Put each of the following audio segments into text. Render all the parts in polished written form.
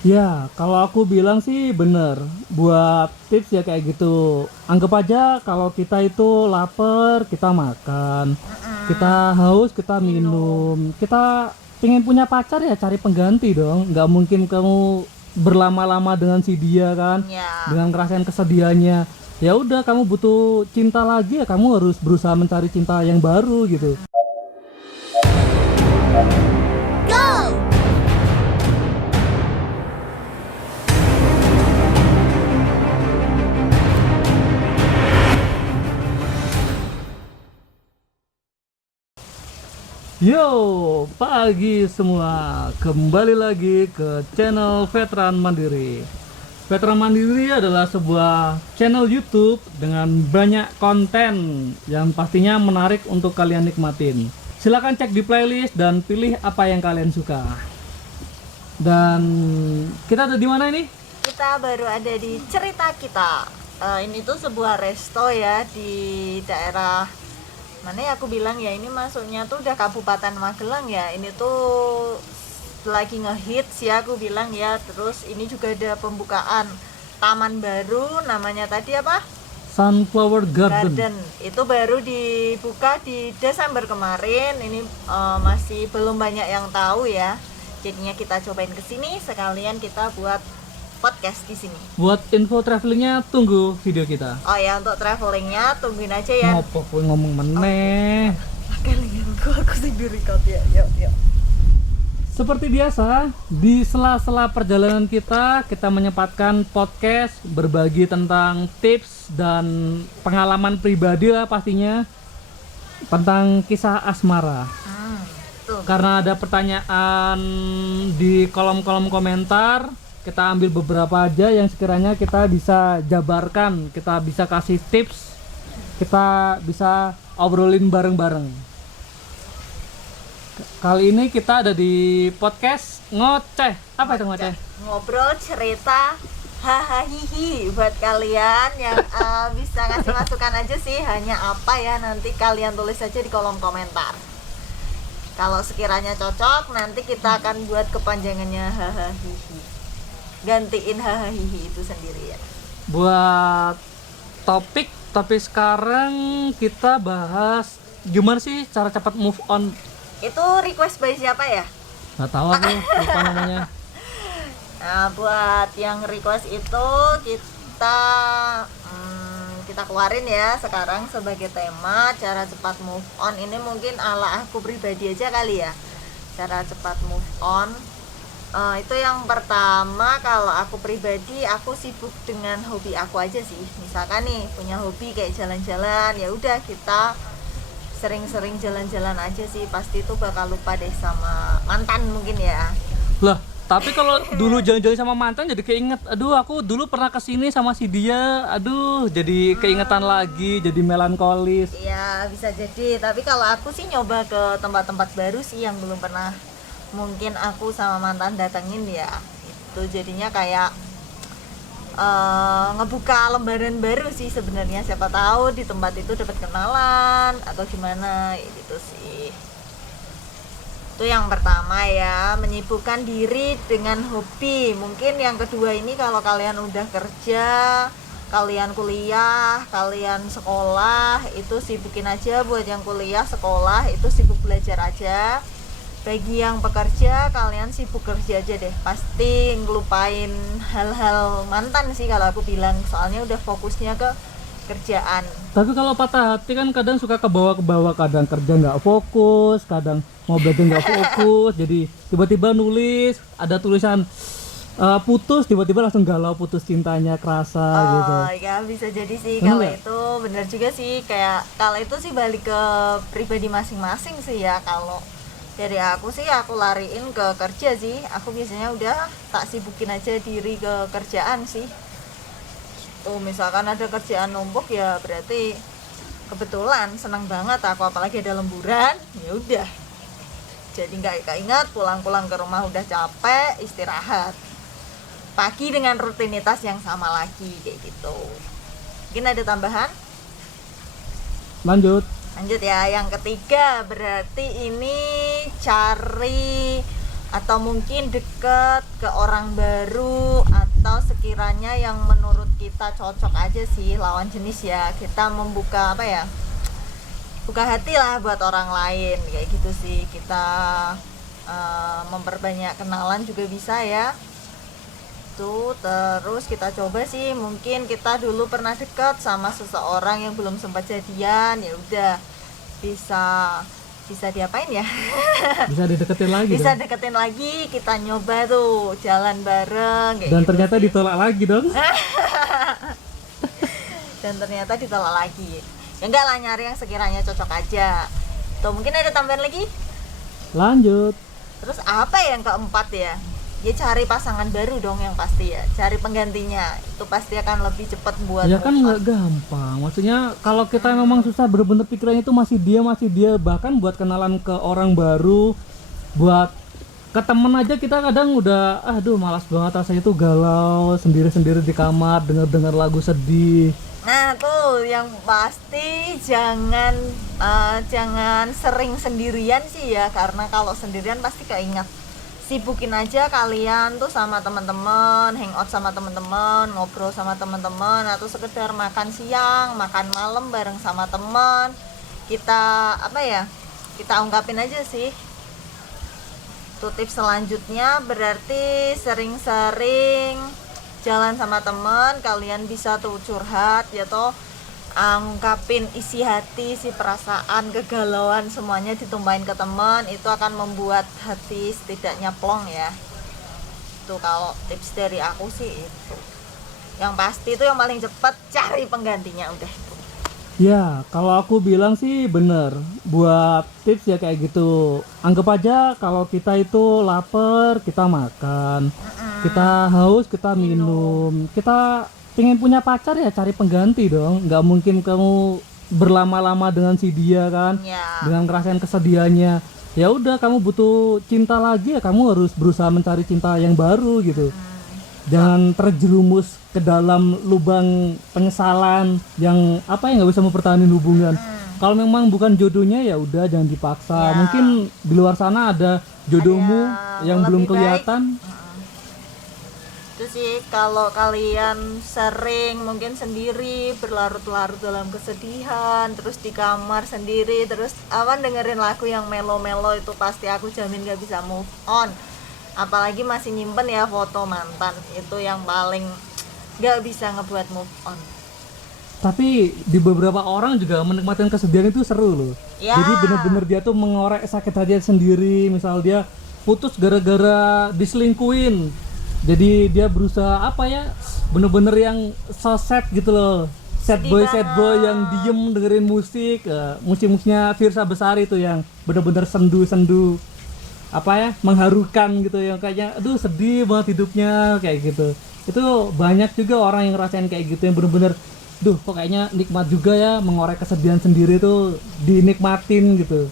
Ya, kalau aku bilang sih bener. Buat tips ya kayak gitu. Anggap aja kalau kita itu lapar, kita makan. Kita haus, kita Minum. minum. Kita pengen punya pacar ya cari pengganti dong. Nggak mungkin kamu berlama-lama dengan si dia kan. Ya. Dengan ngerasain kesedihannya. Ya udah, kamu butuh cinta lagi ya kamu harus berusaha mencari cinta yang baru gitu. Go! Yo, pagi semua. Kembali lagi ke channel Veteran Mandiri. Veteran Mandiri adalah sebuah channel YouTube dengan banyak konten yang pastinya menarik untuk kalian nikmatin. Silahkan cek di playlist dan pilih apa yang kalian suka. Dan kita ada di mana ini? Kita baru ada di cerita kita. Ini tuh sebuah resto ya di daerah mana ya, aku bilang ya, ini masuknya tuh udah Kabupaten Magelang ya. Ini tuh lagi ngehits ya, aku bilang ya. Terus ini juga ada pembukaan taman baru, namanya tadi apa? Sunflower Garden. Garden. Itu baru dibuka di Desember kemarin. Ini masih belum banyak yang tahu ya. Jadinya kita cobain ke sini sekalian kita buat podcast di sini. Buat info travelingnya tunggu video kita. Oh ya, untuk travelingnya tungguin aja ya. Ngopo kowe ngomong meneh. Kalian aku sendiri kau ya. Yuk. Seperti biasa, di sela-sela perjalanan kita menyempatkan podcast berbagi tentang tips dan pengalaman pribadi lah pastinya tentang kisah asmara. Tuh. Karena ada pertanyaan di kolom-kolom komentar, kita ambil beberapa aja yang sekiranya kita bisa jabarkan, kita bisa kasih tips, kita bisa obrolin bareng-bareng. Kali ini kita ada di podcast ngoceh. Apa itu ngoceh? Ngobrol, cerita, hahaha hihi. Buat kalian yang bisa ngasih masukan aja sih, hanya apa ya, nanti kalian tulis aja di kolom komentar. Kalau sekiranya cocok, nanti kita akan buat kepanjangannya hahaha hihi. Gantiin hahaha hihi itu sendiri ya. Buat topik sekarang kita bahas gimana sih cara cepat move on. Itu request by siapa ya? Nggak tahu aku lupa namanya. Nah, buat yang request itu kita keluarin ya sekarang sebagai tema cara cepat move on. Ini mungkin ala aku pribadi aja kali ya. Cara cepat move on. Itu yang pertama, kalau aku pribadi aku sibuk dengan hobi aku aja sih. Misalkan nih punya hobi kayak jalan-jalan, ya udah kita sering-sering jalan-jalan aja sih, pasti tuh bakal lupa deh sama mantan mungkin ya. Lah, tapi kalau dulu jalan-jalan sama mantan jadi keinget, aduh aku dulu pernah kesini sama si dia, aduh jadi keingetan lagi, jadi melankolis. Iya bisa jadi, tapi kalau aku sih nyoba ke tempat-tempat baru sih yang belum pernah mungkin aku sama mantan datengin ya. Itu jadinya kayak ngebuka lembaran baru sih sebenarnya, siapa tahu di tempat itu dapat kenalan atau gimana gitu sih. Itu yang pertama ya, menyibukkan diri dengan hobi. Mungkin yang kedua ini kalau kalian udah kerja, kalian kuliah, kalian sekolah, itu sibukin aja. Buat yang kuliah, sekolah, itu sibuk belajar aja. Bagi yang pekerja, kalian sibuk kerja aja deh. Pasti ngelupain hal-hal mantan sih kalau aku bilang, soalnya udah fokusnya ke kerjaan. Tapi kalau patah hati kan kadang suka ke bawah, kadang kerja nggak fokus, kadang mau belajar nggak fokus, jadi tiba-tiba nulis, ada tulisan putus, tiba-tiba langsung galau, putus cintanya kerasa gitu. Oh ya bisa jadi sih. Bener Kalau nggak? itu bener juga sih, kayak kalau itu sih balik ke pribadi masing-masing sih ya. Kalau dari aku sih, aku lariin ke kerja sih. Aku biasanya udah tak sibukin aja diri ke kerjaan sih. Tuh misalkan ada kerjaan numpuk ya berarti kebetulan senang banget aku, apalagi ada lemburan, ya udah. Jadi nggak keinget, pulang-pulang ke rumah udah capek, istirahat. Pagi dengan rutinitas yang sama lagi kayak gitu. Mungkin ada tambahan? Lanjut. Lanjut ya, yang ketiga berarti ini cari atau mungkin deket ke orang baru, atau sekiranya yang menurut kita cocok aja sih lawan jenis ya, kita membuka apa ya, buka hati lah buat orang lain kayak gitu sih. Kita memperbanyak kenalan juga bisa ya tuh. Terus kita coba sih, mungkin kita dulu pernah deket sama seseorang yang belum sempat jadian, ya udah bisa diapain ya. Bisa dideketin lagi Bisa dong. deketin lagi, kita nyoba tuh jalan bareng kayak Dan gitu ternyata sih. ditolak lagi dong. Dan ternyata ditolak lagi. Ya enggak lah, nyari yang sekiranya cocok aja. Tuh mungkin ada tambahan lagi. Lanjut. Terus apa yang keempat ya? Ya cari pasangan baru dong yang pasti ya. Cari penggantinya. Itu pasti akan lebih cepat buat Ya kan move on. nggak gampang. Maksudnya kalau kita memang susah, bener-bener pikirannya itu masih dia, bahkan buat kenalan ke orang baru, buat ke temen aja kita kadang udah aduh malas banget, rasanya itu galau sendiri-sendiri di kamar denger-denger lagu sedih. Nah tuh yang pasti jangan sering sendirian sih ya, karena kalau sendirian pasti keinget. Sibukin aja kalian tuh sama teman-teman, hangout sama teman-teman, ngobrol sama teman-teman, atau sekedar makan siang, makan malam bareng sama teman. Kita apa ya, kita ungkapin aja sih. Tuh tips selanjutnya berarti sering-sering jalan sama teman, kalian bisa tuh curhat ya toh, ungkapin isi hati, isi perasaan, kegalauan semuanya ditumpahin ke teman. Itu akan membuat hati setidaknya plong ya. Itu kalau tips dari aku sih itu. Yang pasti itu yang paling cepat cari penggantinya udah itu. Ya, kalau aku bilang sih bener. Buat tips ya kayak gitu. Anggap aja kalau kita itu lapar, kita makan. Kita haus, kita minum. Kita pengen punya pacar ya cari pengganti dong. Nggak mungkin kamu berlama-lama dengan si dia kan. Ya. Dengan ngerasain kesedihannya. Ya udah, kamu butuh cinta lagi ya kamu harus berusaha mencari cinta yang baru gitu. Jangan terjerumus ke dalam lubang penyesalan yang apa ya, nggak bisa mempertahankan hubungan. Kalau memang bukan jodohnya ya udah, jangan dipaksa. Ya. Mungkin di luar sana ada jodohmu yang belum lebih baik. kelihatan. Itu sih kalau kalian sering mungkin sendiri berlarut-larut dalam kesedihan, terus di kamar sendiri, terus awan dengerin lagu yang melo-melo, itu pasti aku jamin gak bisa move on. Apalagi masih nyimpen ya foto mantan, itu yang paling gak bisa ngebuat move on. Tapi di beberapa orang juga menikmati kesedihan itu seru loh. Ya. Jadi bener-bener dia tuh mengorek sakit hati sendiri. Misal dia putus gara-gara diselingkuin, jadi dia berusaha apa ya, bener-bener yang so sad gitu loh. Sad boy yang diem dengerin musik, musik-musiknya Firsa Besari tuh yang bener-bener sendu-sendu apa ya, mengharukan gitu, yang kayaknya aduh sedih banget hidupnya kayak gitu. Itu banyak juga orang yang ngerasain kayak gitu, yang bener-bener duh kok kayaknya nikmat juga ya mengorek kesedihan sendiri tuh, dinikmatin gitu.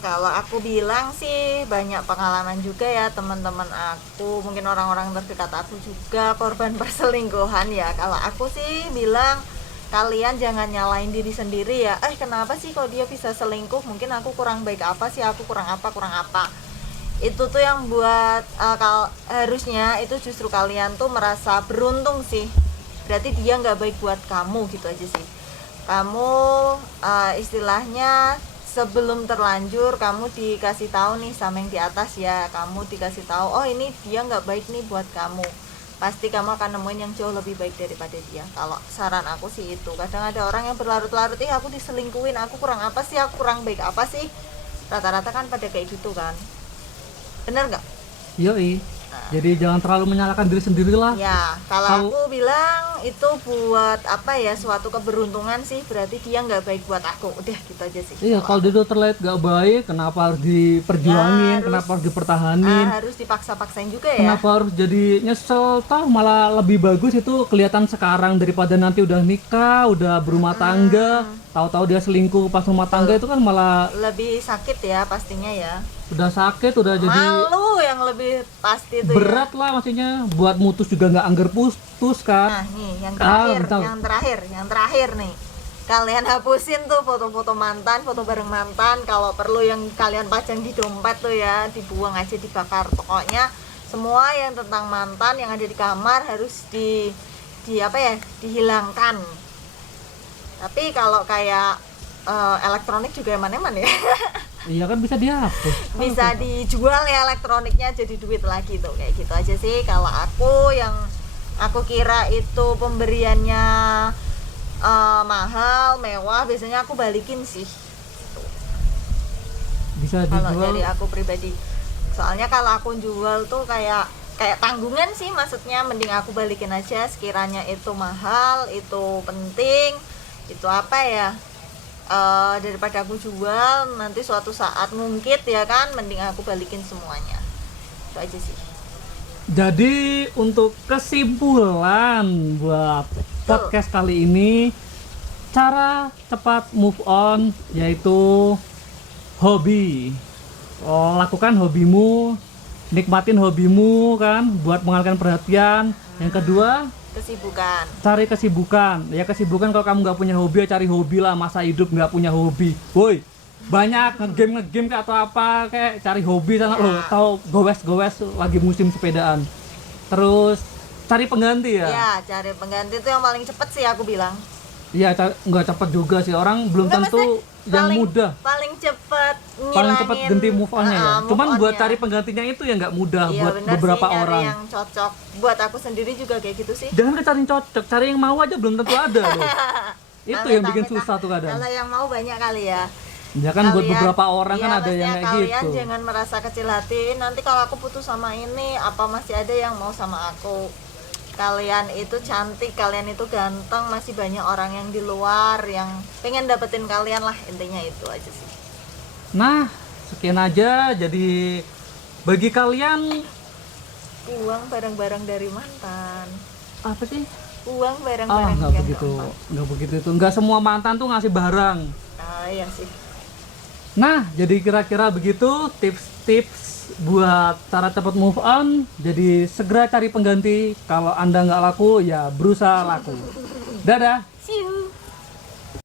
Kalau aku bilang sih banyak pengalaman juga ya teman-teman aku, mungkin orang-orang terdekat aku juga korban perselingkuhan ya. Kalau aku sih bilang kalian jangan nyalain diri sendiri ya. Kenapa sih kok dia bisa selingkuh? Mungkin aku kurang baik apa sih? Aku kurang apa? Itu tuh yang buat kalau harusnya itu justru kalian tuh merasa beruntung sih. Berarti dia nggak baik buat kamu gitu aja sih. Kamu istilahnya sebelum terlanjur kamu dikasih tahu nih sama yang di atas ya, kamu dikasih tahu oh ini dia nggak baik nih buat kamu, pasti kamu akan nemuin yang jauh lebih baik daripada dia. Kalau saran aku sih itu. Kadang ada orang yang berlarut-larut, aku diselingkuhin, aku kurang apa sih, aku kurang baik apa sih, rata-rata kan pada kayak gitu kan, bener nggak? Yoi. Jadi jangan terlalu menyalahkan diri sendiri lah. Ya, kalau aku bilang itu buat apa ya, suatu keberuntungan sih, berarti dia nggak baik buat aku, udah gitu aja sih. Iya, kalau dia tuh terlihat gak baik, kenapa harus diperjuangin, Ya, kenapa harus dipertahanin, harus dipaksa-paksain juga ya. kenapa harus jadi nyesel, toh malah lebih bagus itu kelihatan sekarang daripada nanti udah nikah, udah berumah tangga, tahu-tahu dia selingkuh pas rumah tangga, itu kan malah Lebih sakit ya pastinya ya, udah sakit, udah jadi malu yang lebih pasti itu berat lah, maksudnya buat mutus juga nggak angger putus ya. kan. Nah nih yang terakhir, betul. yang terakhir nih, kalian hapusin tuh foto-foto mantan, foto bareng mantan. Kalau perlu yang kalian pajang di dompet tuh ya dibuang aja, dibakar. Pokoknya semua yang tentang mantan yang ada di kamar harus di apa ya, dihilangkan. Tapi kalau kayak elektronik juga eman-eman ya. Iya kan bisa dihapus. Bisa dijual ya elektroniknya jadi duit lagi tuh, kayak gitu aja sih. Kalau aku yang aku kira itu pemberiannya mahal, mewah, biasanya aku balikin sih. Bisa Kalau dijual. dari aku pribadi, soalnya kalau aku jual tuh kayak tanggungan sih, maksudnya mending aku balikin aja. Sekiranya itu mahal, itu penting, itu apa ya, daripada aku jual nanti suatu saat mungkin ya kan, mending aku balikin semuanya. Itu aja sih. Jadi untuk kesimpulan buat podcast kali ini, cara cepat move on yaitu hobi. Lakukan hobimu, nikmatin hobimu kan, buat mengalihkan perhatian. Yang kedua, Kesibukan. cari kesibukan. Ya kesibukan, kalau kamu nggak punya hobi ya cari hobi lah. Masa hidup nggak punya hobi? Woi, banyak ngegame kayak atau apa, kayak cari hobi sana. Lo tahu gowes lagi musim sepedaan. Terus cari pengganti ya. Ya, cari pengganti itu yang paling cepet sih aku bilang. Iya, nggak cepat juga sih, orang belum Nggak, tentu maksudnya yang paling- mudah. Paling cepet Paling cepat ngilangin, ganti move on-nya ya. move Cuman buat on-nya. cari penggantinya itu ya nggak mudah Iya, buat bener beberapa sih, nyari orang. yang cocok. Buat aku sendiri juga kayak gitu sih. Jangan cari yang cocok, cari yang mau aja belum tentu ada loh. Itu yang bikin Amit-amit, susah tuh kadang. Kalau yang mau banyak kali ya. Ya kan buat Kalian- beberapa orang kan iya, ada yang maksudnya kayak kalian gitu. jangan merasa kecil hati. Nanti kalau aku putus sama ini, apa masih ada yang mau sama aku? Kalian itu cantik, kalian itu ganteng, masih banyak orang yang di luar yang pengen dapetin kalian lah, intinya itu aja sih. Nah, sekian aja. Jadi bagi kalian Uang barang-barang dari mantan, apa sih? uang Ah, barang-barang nggak yang begitu, keempat. nggak begitu itu. Nggak semua mantan tuh ngasih barang. Iya sih. Nah, jadi kira-kira begitu tips-tips buat cara cepat move on. Jadi segera cari pengganti. Kalau Anda nggak laku, ya berusaha laku. Dadah.